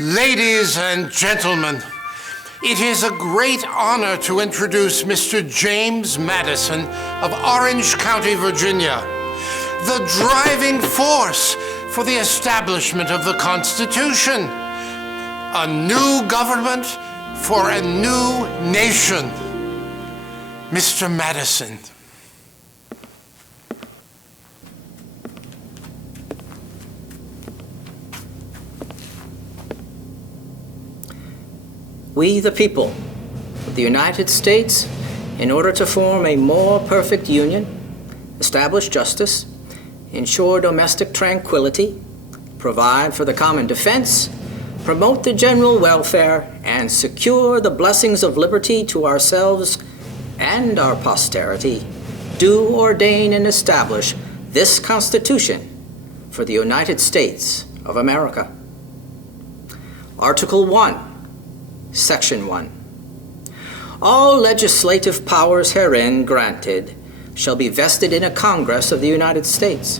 Ladies and gentlemen, it is a great honor to introduce Mr. James Madison of Orange County, Virginia, the driving force for the establishment of the Constitution, a new government for a new nation. Mr. Madison. We, the people of the United States, in order to form a more perfect union, establish justice, ensure domestic tranquility, provide for the common defense, promote the general welfare, and secure the blessings of liberty to ourselves and our posterity, do ordain and establish this Constitution for the United States of America. Article 1. Section 1. All legislative powers herein granted shall be vested in a Congress of the United States,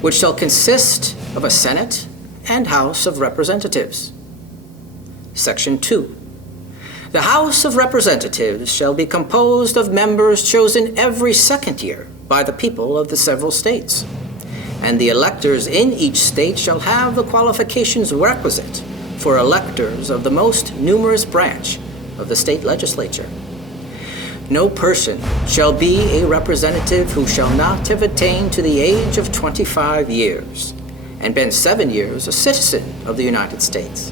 which shall consist of a Senate and House of Representatives. Section 2. The House of Representatives shall be composed of members chosen every second year by the people of the several states, and the electors in each state shall have the qualifications requisite for electors of the most numerous branch of the state legislature. No person shall be a representative who shall not have attained to the age of 25 years and been 7 years a citizen of the United States,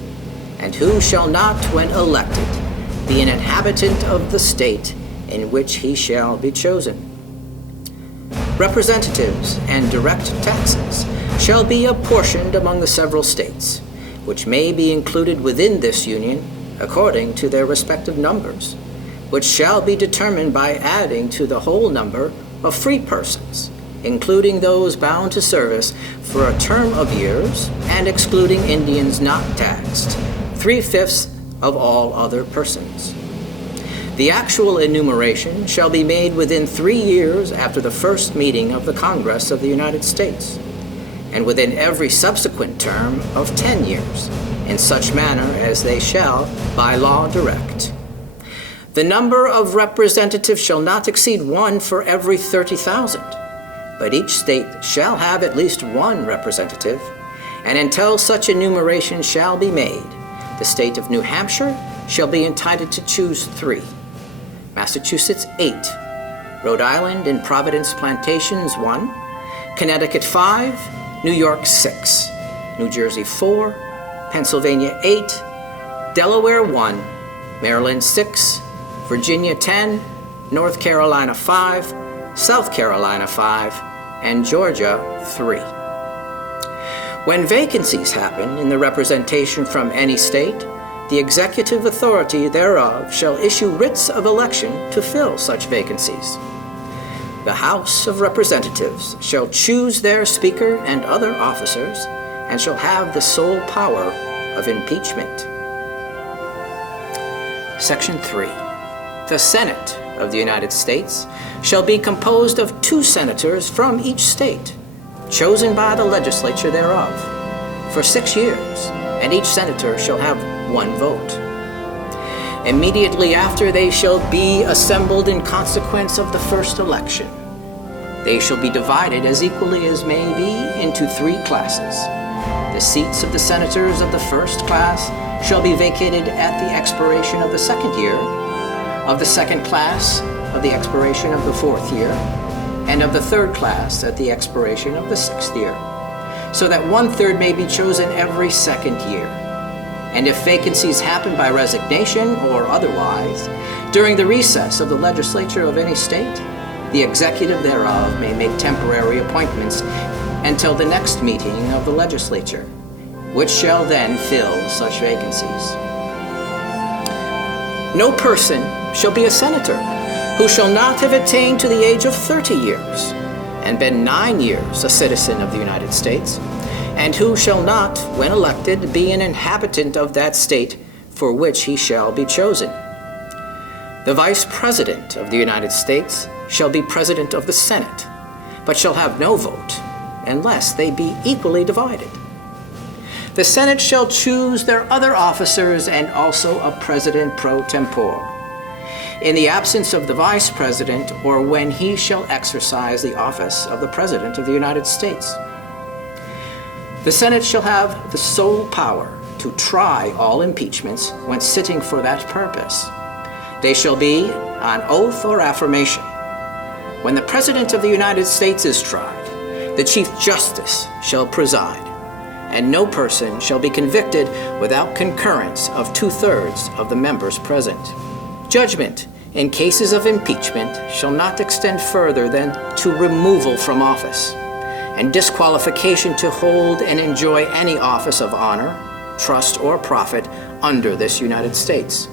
and who shall not, when elected, be an inhabitant of the state in which he shall be chosen. Representatives and direct taxes shall be apportioned among the several states, which may be included within this union according to their respective numbers, which shall be determined by adding to the whole number of free persons, including those bound to service for a term of years, and excluding Indians not taxed, 3/5 of all other persons. The actual enumeration shall be made within 3 years after the first meeting of the Congress of the United States, and within every subsequent term of 10 years, in such manner as they shall by law direct. The number of representatives shall not exceed 1 for every 30,000, but each state shall have at least 1 representative, and until such enumeration shall be made, the state of New Hampshire shall be entitled to choose 3, Massachusetts 8, Rhode Island and Providence Plantations 1, Connecticut 5, New York 6, New Jersey 4, Pennsylvania 8, Delaware 1, Maryland 6, Virginia 10, North Carolina 5, South Carolina 5, and Georgia 3. When vacancies happen in the representation from any state, the executive authority thereof shall issue writs of election to fill such vacancies. The House of Representatives shall choose their Speaker and other officers, and shall have the sole power of impeachment. Section 3. The Senate of the United States shall be composed of 2 senators from each state, chosen by the legislature thereof, for 6 years, and each senator shall have 1 vote. Immediately after they shall be assembled in consequence of the first election, they shall be divided as equally as may be into 3 classes. The seats of the senators of the first class shall be vacated at the expiration of the 2nd year, of the 2nd class of the expiration of the 4th year, and of the 3rd class at the expiration of the 6th year, so that 1/3 may be chosen every 2nd year. And if vacancies happen by resignation or otherwise, during the recess of the legislature of any state, the executive thereof may make temporary appointments until the next meeting of the legislature, which shall then fill such vacancies. No person shall be a senator who shall not have attained to the age of 30 years and been 9 years a citizen of the United States, and who shall not, when elected, be an inhabitant of that state for which he shall be chosen. The Vice President of the United States shall be President of the Senate, but shall have no vote unless they be equally divided. The Senate shall choose their other officers and also a president pro tempore, in the absence of the vice president or when he shall exercise the office of the President of the United States. The Senate shall have the sole power to try all impeachments when sitting for that purpose. They shall be on oath or affirmation. When the President of the United States is tried, the Chief Justice shall preside, and no person shall be convicted without concurrence of 2/3 of the members present. Judgment in cases of impeachment shall not extend further than to removal from office and disqualification to hold and enjoy any office of honor, trust, or profit under this United States.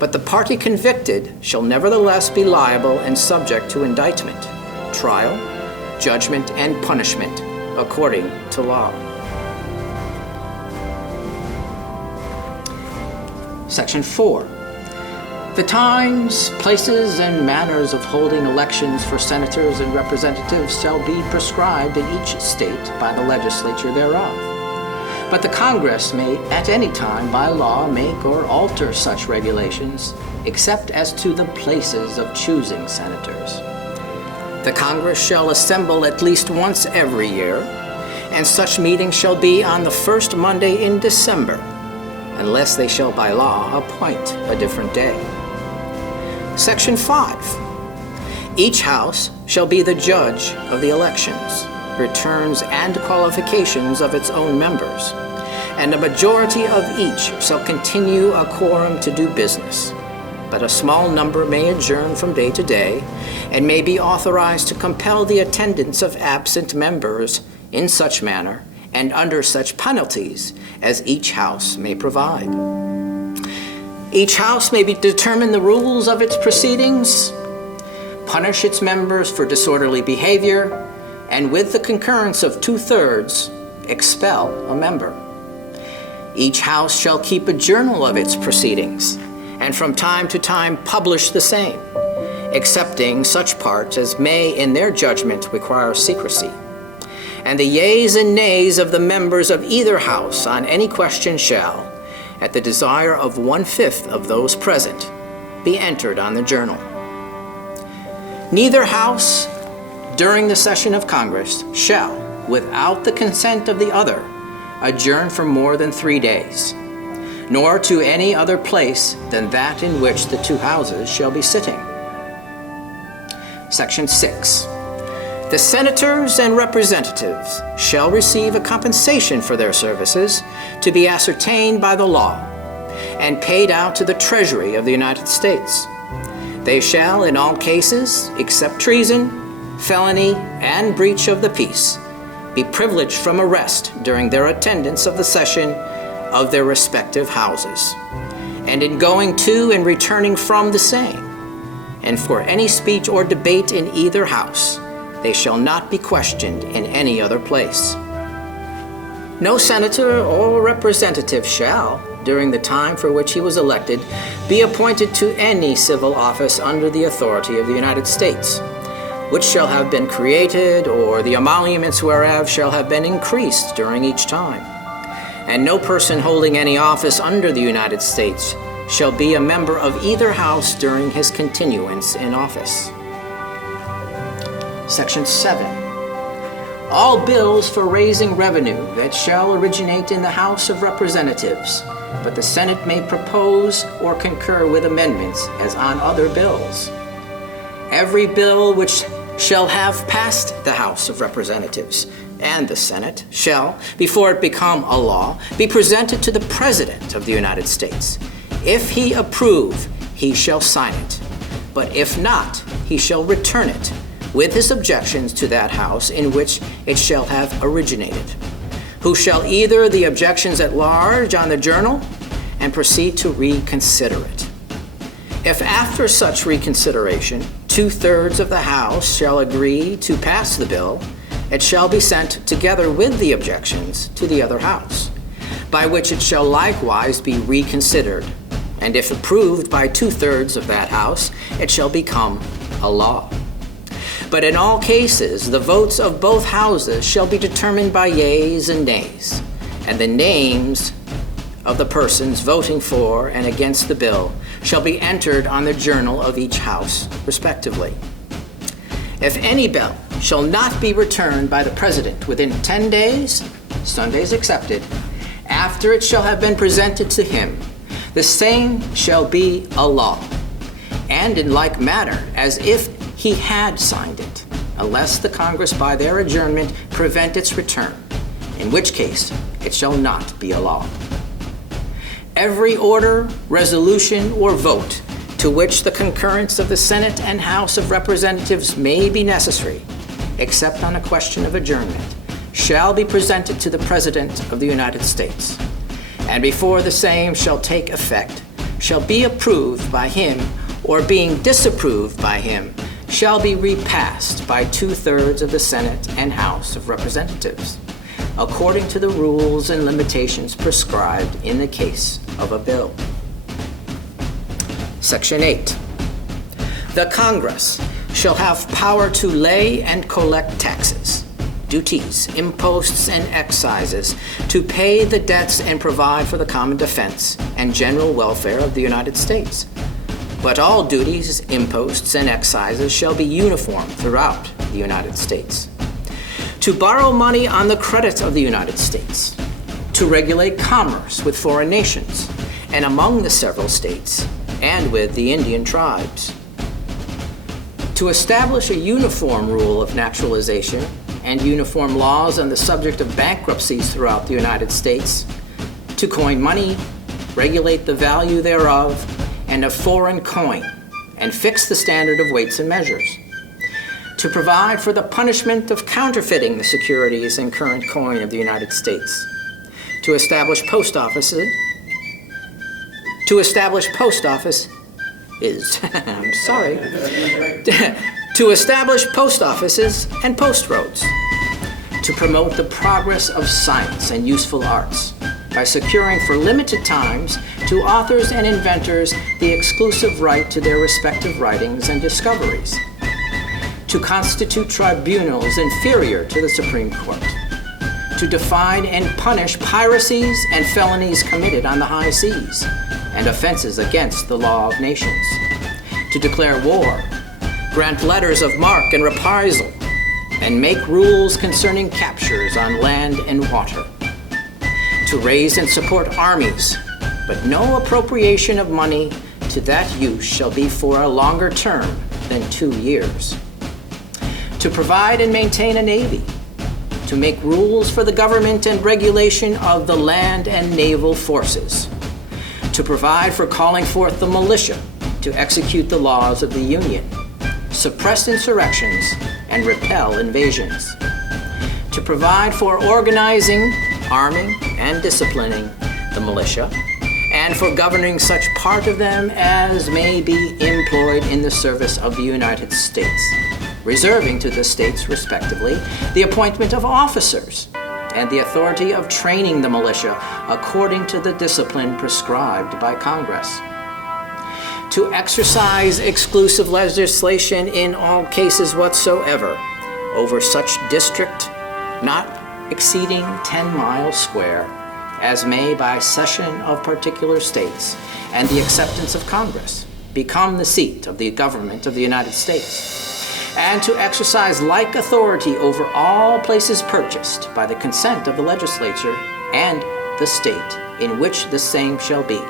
But the party convicted shall nevertheless be liable and subject to indictment, trial, judgment, and punishment according to law. Section 4. The times, places, and manners of holding elections for senators and representatives shall be prescribed in each state by the legislature thereof. But the Congress may at any time by law make or alter such regulations, except as to the places of choosing senators. The Congress shall assemble at least once every year, and such meeting shall be on the first Monday in December, unless they shall by law appoint a different day. Section 5. Each House shall be the judge of the elections, returns, and qualifications of its own members, and a majority of each shall continue a quorum to do business, but a small number may adjourn from day to day, and may be authorized to compel the attendance of absent members in such manner and under such penalties as each House may provide. Each House may determine the rules of its proceedings, punish its members for disorderly behavior, and with the concurrence of 2/3, expel a member. Each House shall keep a journal of its proceedings, and from time to time publish the same, excepting such parts as may in their judgment require secrecy. And the yeas and nays of the members of either House on any question shall, at the desire of 1/5 of those present, be entered on the journal. Neither House, during the session of Congress, shall, without the consent of the other, adjourn for more than 3 days, nor to any other place than that in which the two houses shall be sitting. Section 6. The senators and representatives shall receive a compensation for their services to be ascertained by the law and paid out to the Treasury of the United States. They shall, in all cases, except treason, felony, and breach of the peace, be privileged from arrest during their attendance of the session of their respective houses, and in going to and returning from the same, and for any speech or debate in either House, they shall not be questioned in any other place. No senator or representative shall, during the time for which he was elected, be appointed to any civil office under the authority of the United States, which shall have been created, or the emoluments whereof shall have been increased during each time. And no person holding any office under the United States shall be a member of either House during his continuance in office. Section 7. All bills for raising revenue that shall originate in the House of Representatives, but the Senate may propose or concur with amendments as on other bills. Every bill which shall have passed the House of Representatives and the Senate shall, before it become a law, be presented to the President of the United States. If he approve, he shall sign it, but if not, he shall return it with his objections to that House in which it shall have originated, who shall either the objections at large on the journal and proceed to reconsider it. If after such reconsideration 2/3 of the House shall agree to pass the bill, it shall be sent together with the objections to the other House, by which it shall likewise be reconsidered, and if approved by 2/3 of that House, it shall become a law. But in all cases, the votes of both houses shall be determined by yeas and nays, and the names of the persons voting for and against the bill shall be entered on the journal of each house, respectively. If any bill shall not be returned by the President within 10 days, Sundays excepted, after it shall have been presented to him, the same shall be a law, and in like manner as if he had signed it, unless the Congress by their adjournment prevent its return, in which case it shall not be a law. Every order, resolution, or vote to which the concurrence of the Senate and House of Representatives may be necessary, except on a question of adjournment, shall be presented to the President of the United States, and before the same shall take effect, shall be approved by him, or being disapproved by him, shall be repassed by 2/3 of the Senate and House of Representatives, according to the rules and limitations prescribed in the case of a bill. Section 8. The Congress shall have power to lay and collect taxes, duties, imposts, and excises, to pay the debts and provide for the common defense and general welfare of the United States. But all duties, imposts, and excises shall be uniform throughout the United States. To borrow money on the credit of the United States, to regulate commerce with foreign nations and among the several states and with the Indian tribes, to establish a uniform rule of naturalization and uniform laws on the subject of bankruptcies throughout the United States, to coin money, regulate the value thereof, and of foreign coin, and fix the standard of weights and measures, to provide for the punishment of counterfeiting the securities and current coin of the United States, to establish post offices, to establish post offices and post roads, to promote the progress of science and useful arts by securing for limited times to authors and inventors the exclusive right to their respective writings and discoveries, to constitute tribunals inferior to the Supreme Court, to define and punish piracies and felonies committed on the high seas and offenses against the law of nations, to declare war, grant letters of marque and reprisal, and make rules concerning captures on land and water, to raise and support armies, but no appropriation of money to that use shall be for a longer term than 2 years, to provide and maintain a navy, to make rules for the government and regulation of the land and naval forces, to provide for calling forth the militia to execute the laws of the Union, suppress insurrections, and repel invasions, to provide for organizing, arming, and disciplining the militia, and for governing such part of them as may be employed in the service of the United States, reserving to the states, respectively, the appointment of officers and the authority of training the militia according to the discipline prescribed by Congress, to exercise exclusive legislation in all cases whatsoever over such district not exceeding 10 miles square as may by cession of particular states and the acceptance of Congress become the seat of the government of the United States, and to exercise like authority over all places purchased by the consent of the legislature and the state in which the same shall be,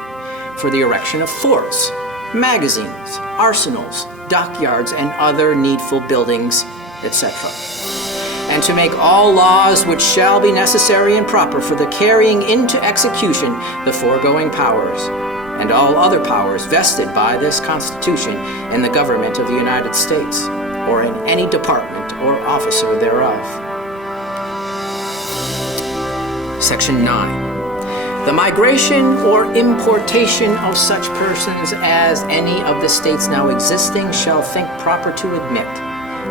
for the erection of forts, magazines, arsenals, dockyards, and other needful buildings, etc., and to make all laws which shall be necessary and proper for the carrying into execution the foregoing powers, and all other powers vested by this Constitution in the government of the United States, or in any department or officer thereof. Section 9. The migration or importation of such persons as any of the states now existing shall think proper to admit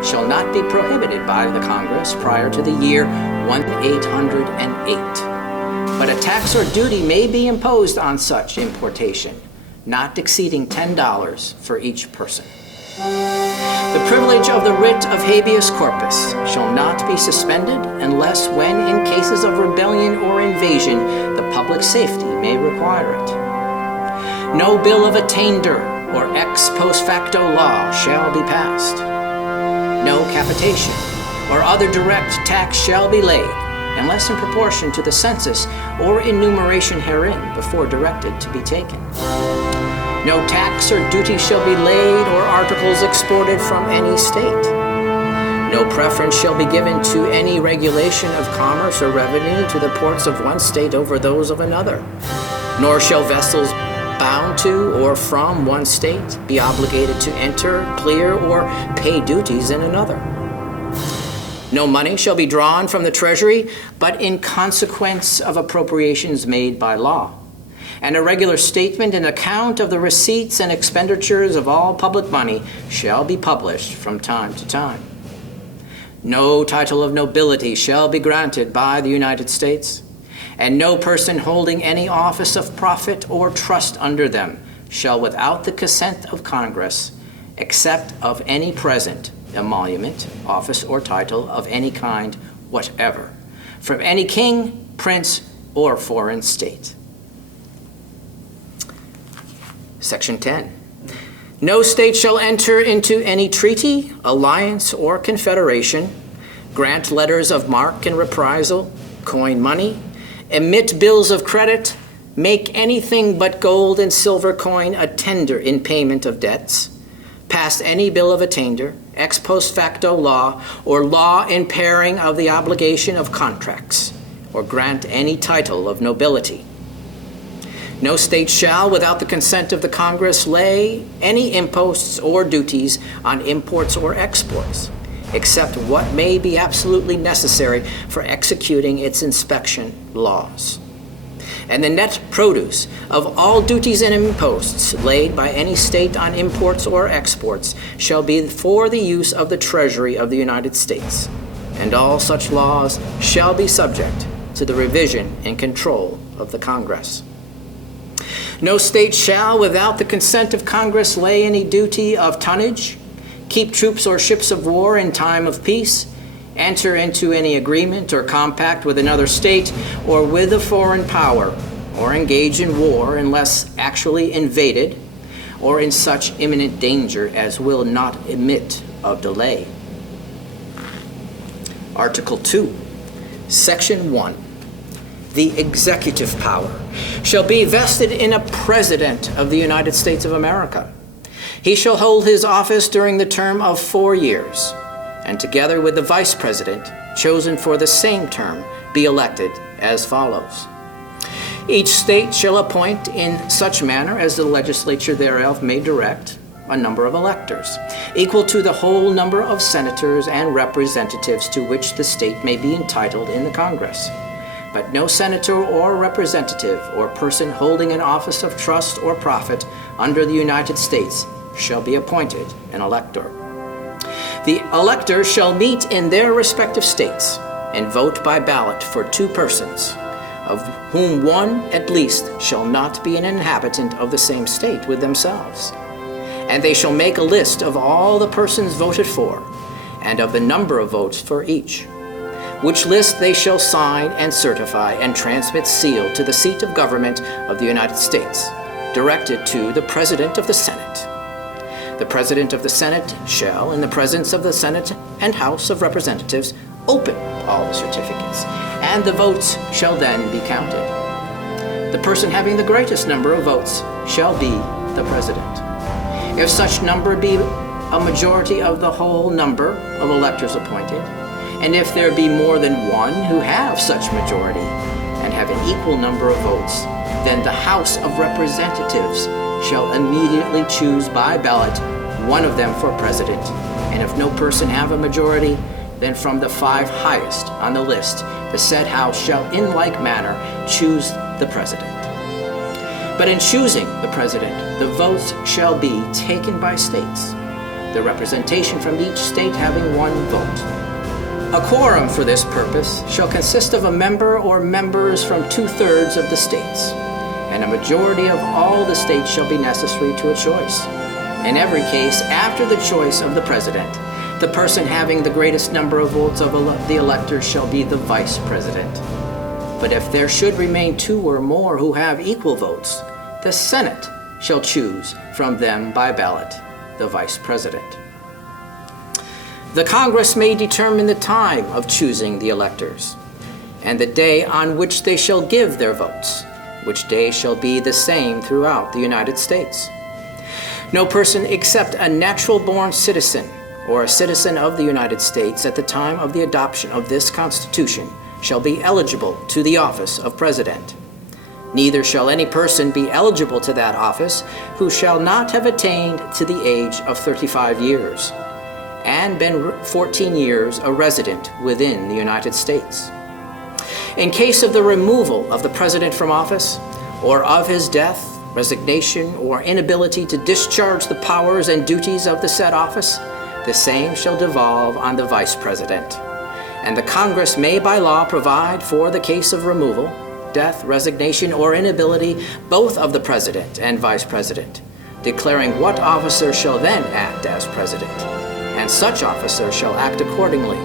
shall not be prohibited by the Congress prior to the year 1808. But a tax or duty may be imposed on such importation, not exceeding $10 for each person. The privilege of the writ of habeas corpus shall not be suspended unless when in cases of rebellion or invasion the public safety may require it. No bill of attainder or ex post facto law shall be passed. No capitation or other direct tax shall be laid unless in proportion to the census or enumeration herein before directed to be taken. No tax or duty shall be laid or articles exported from any state. No preference shall be given to any regulation of commerce or revenue to the ports of one state over those of another. Nor shall vessels bound to or from one state be obligated to enter, clear, or pay duties in another. No money shall be drawn from the treasury, but in consequence of appropriations made by law. And a regular statement and account of the receipts and expenditures of all public money shall be published from time to time. No title of nobility shall be granted by the United States, and no person holding any office of profit or trust under them shall, without the consent of Congress, accept of any present, emolument, office, or title of any kind whatever, from any king, prince, or foreign state. Section 10. No state shall enter into any treaty, alliance, or confederation, grant letters of marque and reprisal, coin money, emit bills of credit, make anything but gold and silver coin a tender in payment of debts, pass any bill of attainder, ex post facto law, or law impairing of the obligation of contracts, or grant any title of nobility. No state shall, without the consent of the Congress, lay any imposts or duties on imports or exports, except what may be absolutely necessary for executing its inspection laws. And the net produce of all duties and imposts laid by any state on imports or exports shall be for the use of the Treasury of the United States, and all such laws shall be subject to the revision and control of the Congress. No state shall, without the consent of Congress, lay any duty of tonnage, keep troops or ships of war in time of peace, enter into any agreement or compact with another state or with a foreign power, or engage in war unless actually invaded or in such imminent danger as will not admit of delay. Article 2, Section 1. The executive power shall be vested in a President of the United States of America. He shall hold his office during the term of 4 years, and together with the Vice President, chosen for the same term, be elected as follows. Each state shall appoint in such manner as the legislature thereof may direct a number of electors, equal to the whole number of senators and representatives to which the state may be entitled in the Congress. But no senator or representative or person holding an office of trust or profit under the United States shall be appointed an elector. The electors shall meet in their respective states and vote by ballot for 2 persons, of whom one at least shall not be an inhabitant of the same state with themselves. And they shall make a list of all the persons voted for, and of the number of votes for each, which list they shall sign and certify and transmit sealed to the seat of government of the United States, directed to the President of the Senate. The President of the Senate shall, in the presence of the Senate and House of Representatives, open all the certificates, and the votes shall then be counted. The person having the greatest number of votes shall be the President. If such number be a majority of the whole number of electors appointed, and if there be more than one who have such majority and have an equal number of votes, then the House of Representatives shall immediately choose by ballot one of them for president. And if no person have a majority, then from the 5 highest on the list, the said House shall in like manner choose the president. But in choosing the president, the votes shall be taken by states, the representation from each state having 1 vote. A quorum for this purpose shall consist of a member or members from 2/3 of the states, and a majority of all the states shall be necessary to a choice. In every case, after the choice of the president, the person having the greatest number of votes of the electors shall be the vice president. But if there should remain 2 or more who have equal votes, the Senate shall choose from them by ballot the vice president. The Congress may determine the time of choosing the electors, and the day on which they shall give their votes, which day shall be the same throughout the United States. No person except a natural-born citizen or a citizen of the United States at the time of the adoption of this Constitution shall be eligible to the office of president. Neither shall any person be eligible to that office who shall not have attained to the age of 35 years and been 14 years a resident within the United States. In case of the removal of the president from office, or of his death, resignation, or inability to discharge the powers and duties of the said office, the same shall devolve on the vice president. And the Congress may by law provide for the case of removal, death, resignation, or inability both of the president and vice president, declaring what officer shall then act as president, and such officer shall act accordingly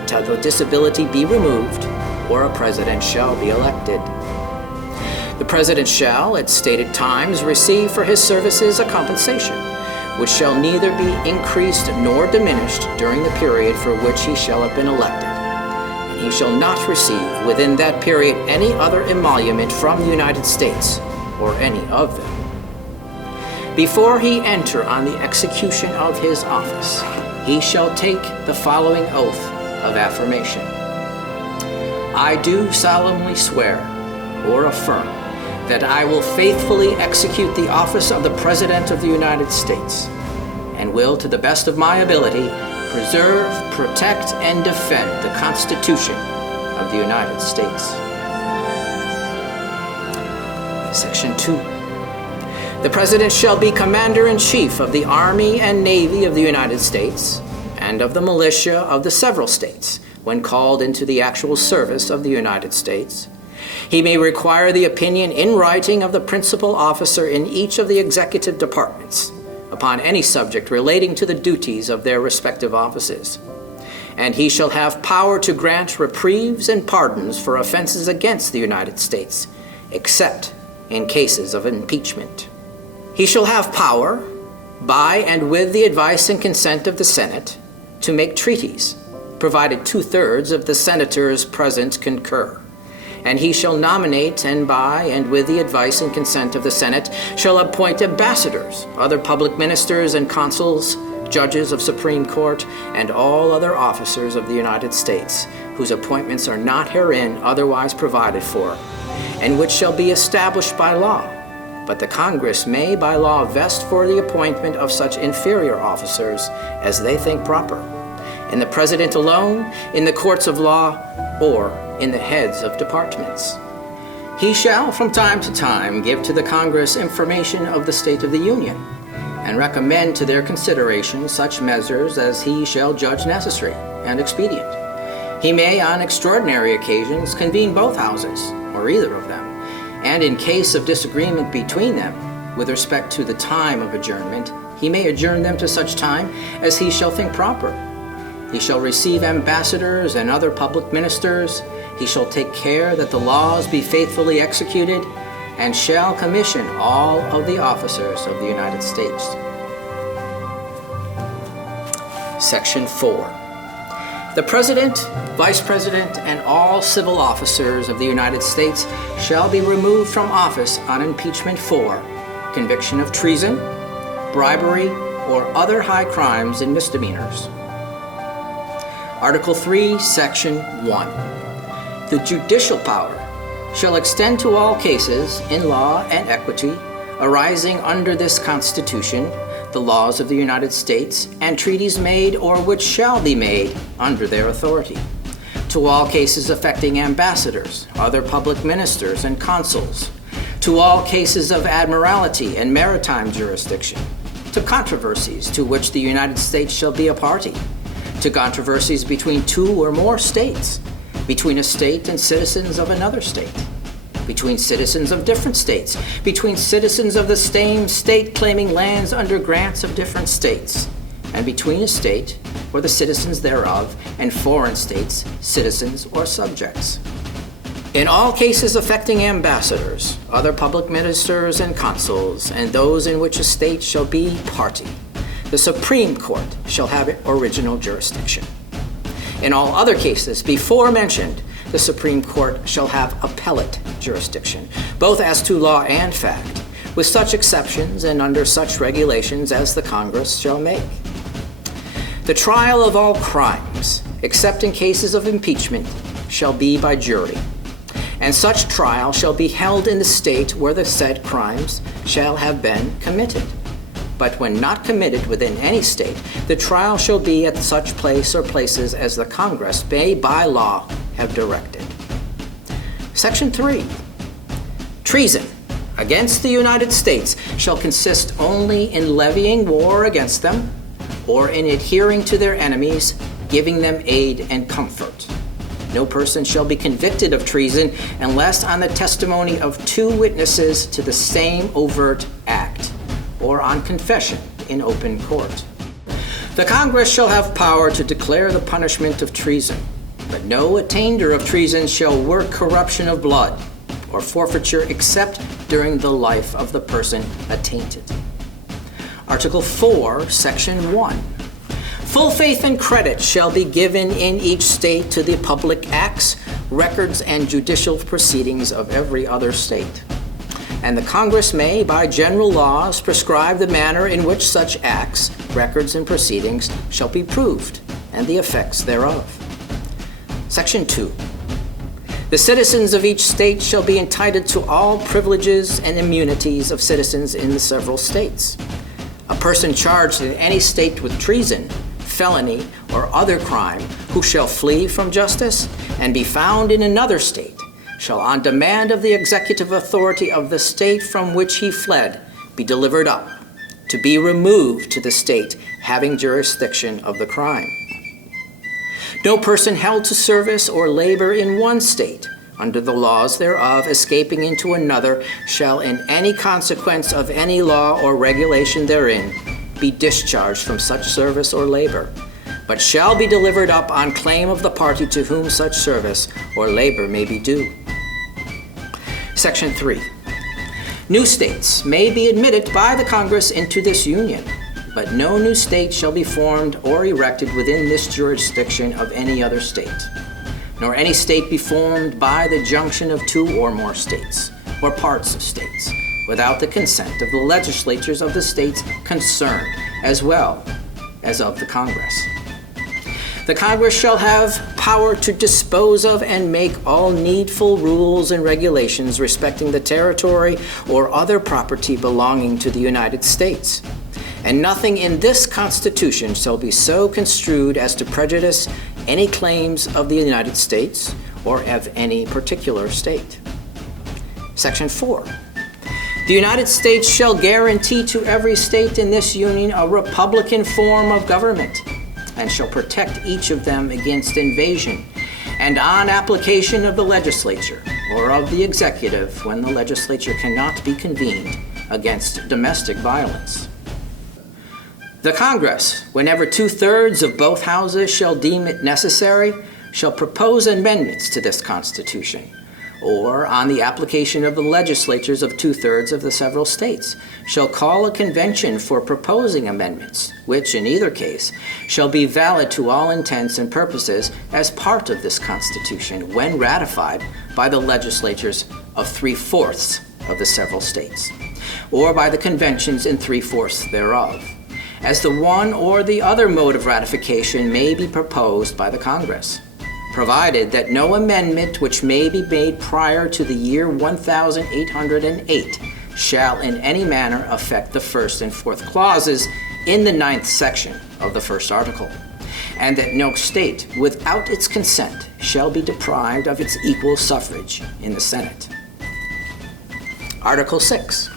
until the disability be removed or a president shall be elected. The president shall, at stated times, receive for his services a compensation, which shall neither be increased nor diminished during the period for which he shall have been elected. And he shall not receive within that period any other emolument from the United States or any of them. Before he enter on the execution of his office, he shall take the following oath of affirmation. I do solemnly swear or affirm that I will faithfully execute the office of the President of the United States and will, to the best of my ability, preserve, protect, and defend the Constitution of the United States. Section 2. The President shall be Commander-in-Chief of the Army and Navy of the United States and of the militia of the several states when called into the actual service of the United States. He may require the opinion in writing of the principal officer in each of the executive departments upon any subject relating to the duties of their respective offices. And he shall have power to grant reprieves and pardons for offenses against the United States, except in cases of impeachment. He shall have power, by and with the advice and consent of the Senate, to make treaties, provided 2/3 of the senators present concur. And he shall nominate, and by and with the advice and consent of the Senate, shall appoint ambassadors, other public ministers and consuls, judges of Supreme Court, and all other officers of the United States, whose appointments are not herein otherwise provided for, and which shall be established by law. But the Congress may by law vest for the appointment of such inferior officers as they think proper, in the President alone, in the courts of law, or in the heads of departments. He shall from time to time give to the Congress information of the state of the Union, and recommend to their consideration such measures as he shall judge necessary and expedient. He may on extraordinary occasions convene both houses, or either of them, and in case of disagreement between them, with respect to the time of adjournment, he may adjourn them to such time as he shall think proper. He shall receive ambassadors and other public ministers. He shall take care that the laws be faithfully executed, and shall commission all of the officers of the United States. Section 4. The President, Vice President, and all civil officers of the United States shall be removed from office on impeachment for conviction of treason, bribery, or other high crimes and misdemeanors. Article 3, Section 1. The judicial power shall extend to all cases in law and equity arising under this Constitution, the laws of the United States, and treaties made or which shall be made under their authority. To all cases affecting ambassadors, other public ministers, and consuls. To all cases of admiralty and maritime jurisdiction. To controversies to which the United States shall be a party. To controversies between 2 or more states, between a state and citizens of another state, between citizens of different states, between citizens of the same state claiming lands under grants of different states, and between a state or the citizens thereof and foreign states, citizens or subjects. In all cases affecting ambassadors, other public ministers and consuls, and those in which a state shall be party, the Supreme Court shall have original jurisdiction. In all other cases before mentioned, the Supreme Court shall have appellate jurisdiction, both as to law and fact, with such exceptions and under such regulations as the Congress shall make. The trial of all crimes, except in cases of impeachment, shall be by jury, and such trial shall be held in the state where the said crimes shall have been committed. But when not committed within any state, the trial shall be at such place or places as the Congress may by law have directed. Section 3. Treason against the United States shall consist only in levying war against them, or in adhering to their enemies, giving them aid and comfort. No person shall be convicted of treason unless on the testimony of 2 witnesses to the same overt act, or on confession in open court. The Congress shall have power to declare the punishment of treason, but no attainder of treason shall work corruption of blood or forfeiture except during the life of the person attainted. Article 4, Section 1. Full faith and credit shall be given in each state to the public acts, records, and judicial proceedings of every other state. And the Congress may, by general laws, prescribe the manner in which such acts, records, and proceedings shall be proved, and the effects thereof. Section 2. The citizens of each state shall be entitled to all privileges and immunities of citizens in the several states. A person charged in any state with treason, felony, or other crime who shall flee from justice and be found in another state shall, on demand of the executive authority of the state from which he fled, be delivered up, to be removed to the state having jurisdiction of the crime. No person held to service or labor in one state, under the laws thereof, escaping into another, shall in any consequence of any law or regulation therein be discharged from such service or labor, but shall be delivered up on claim of the party to whom such service or labor may be due. Section 3. New states may be admitted by the Congress into this Union, but no new state shall be formed or erected within this jurisdiction of any other state, nor any state be formed by the junction of 2 or more states, or parts of states, without the consent of the legislatures of the states concerned, as well as of the Congress. The Congress shall have power to dispose of and make all needful rules and regulations respecting the territory or other property belonging to the United States. And nothing in this Constitution shall be so construed as to prejudice any claims of the United States or of any particular state. Section 4. The United States shall guarantee to every state in this Union a republican form of government, and shall protect each of them against invasion, and on application of the legislature or of the executive when the legislature cannot be convened, against domestic violence. The Congress, whenever 2/3 of both houses shall deem it necessary, shall propose amendments to this Constitution, or, on the application of the legislatures of 2/3 of the several states, shall call a convention for proposing amendments, which, in either case, shall be valid to all intents and purposes as part of this Constitution when ratified by the legislatures of 3/4 of the several states, or by the conventions in 3/4 thereof, as the one or the other mode of ratification may be proposed by the Congress, provided that no amendment which may be made prior to the year 1808 shall in any manner affect the 1st and 4th clauses in the 9th section of the 1st article, and that no state without its consent shall be deprived of its equal suffrage in the Senate. Article 6.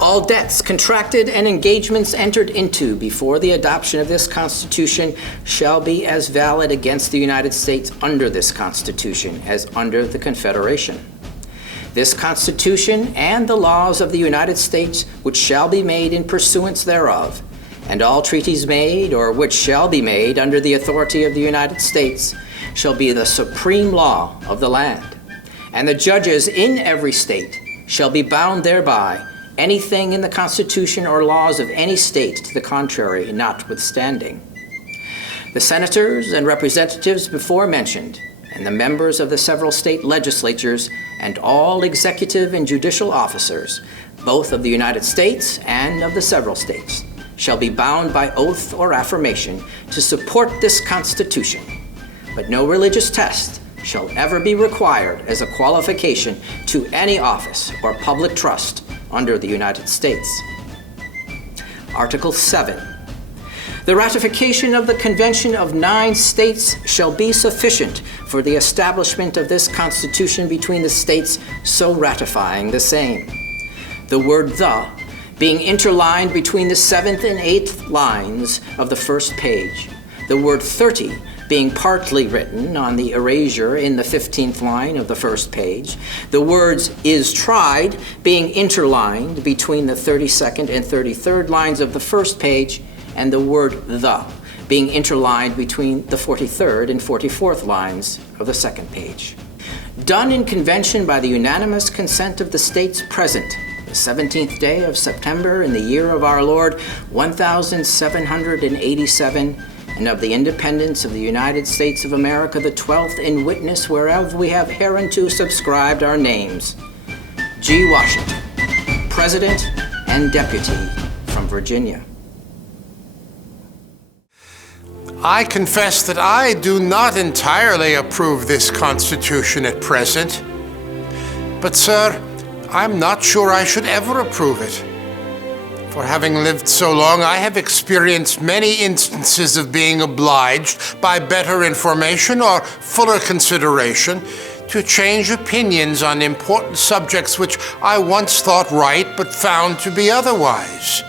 All debts contracted and engagements entered into before the adoption of this Constitution shall be as valid against the United States under this Constitution as under the Confederation. this Constitution and the laws of the United States which shall be made in pursuance thereof, and all treaties made or which shall be made under the authority of the United States shall be the supreme law of the land. And the judges in every state shall be bound thereby, anything in the Constitution or laws of any state to the contrary notwithstanding. The senators and representatives before mentioned, and the members of the several state legislatures, and all executive and judicial officers, both of the United States and of the several states, shall be bound by oath or affirmation to support this Constitution, but no religious test shall ever be required as a qualification to any office or public trust under the United States. Article 7. The ratification of the Convention of 9 states shall be sufficient for the establishment of this Constitution between the states so ratifying the same. The word "the" being interlined between the 7th and 8th lines of the first page. The word 30 being partly written on the erasure in the 15th line of the first page. The words "is tried" being interlined between the 32nd and 33rd lines of the first page, and the word "the" being interlined between the 43rd and 44th lines of the second page. Done in convention by the unanimous consent of the states present, the 17th day of September in the year of our Lord, 1787, and of the independence of the United States of America, the 12th, in witness whereof we have hereunto subscribed our names. G. Washington, President and Deputy from Virginia. I confess that I do not entirely approve this Constitution at present. But, sir, I'm not sure I should ever approve it. For having lived so long, I have experienced many instances of being obliged, by better information or fuller consideration, to change opinions on important subjects which I once thought right but found to be otherwise.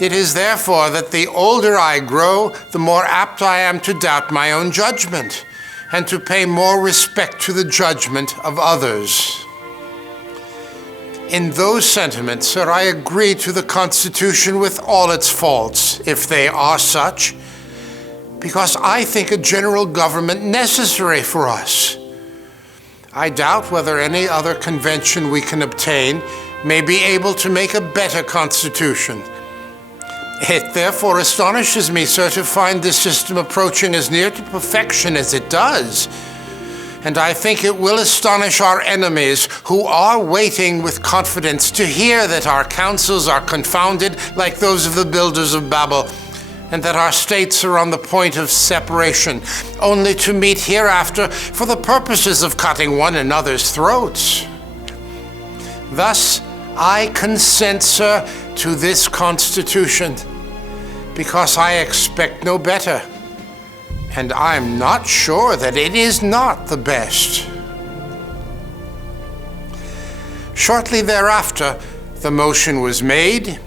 It is therefore that the older I grow, the more apt I am to doubt my own judgment, and to pay more respect to the judgment of others. In those sentiments, sir, I agree to the Constitution with all its faults, if they are such, because I think a general government necessary for us. I doubt whether any other convention we can obtain may be able to make a better Constitution. It therefore astonishes me, sir, to find this system approaching as near to perfection as it does. And I think it will astonish our enemies, who are waiting with confidence to hear that our counsels are confounded like those of the builders of Babel, and that our states are on the point of separation, only to meet hereafter for the purposes of cutting one another's throats. Thus, I consent, sir, to this Constitution, because I expect no better, and I'm not sure that it is not the best. Shortly thereafter, the motion was made,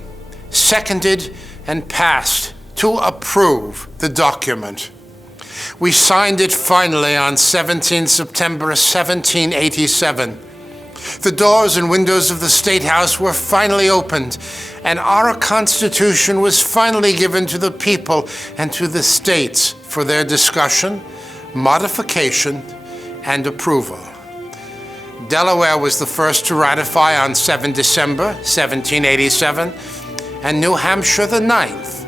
seconded, and passed to approve the document. We signed it finally on 17 September 1787. The doors and windows of the State House were finally opened, and our Constitution was finally given to the people and to the states for their discussion, modification, and approval. Delaware was the first to ratify on 7 December 1787, and New Hampshire the 9th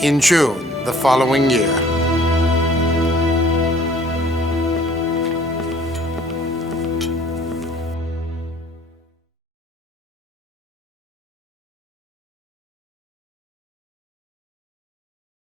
in June the following year.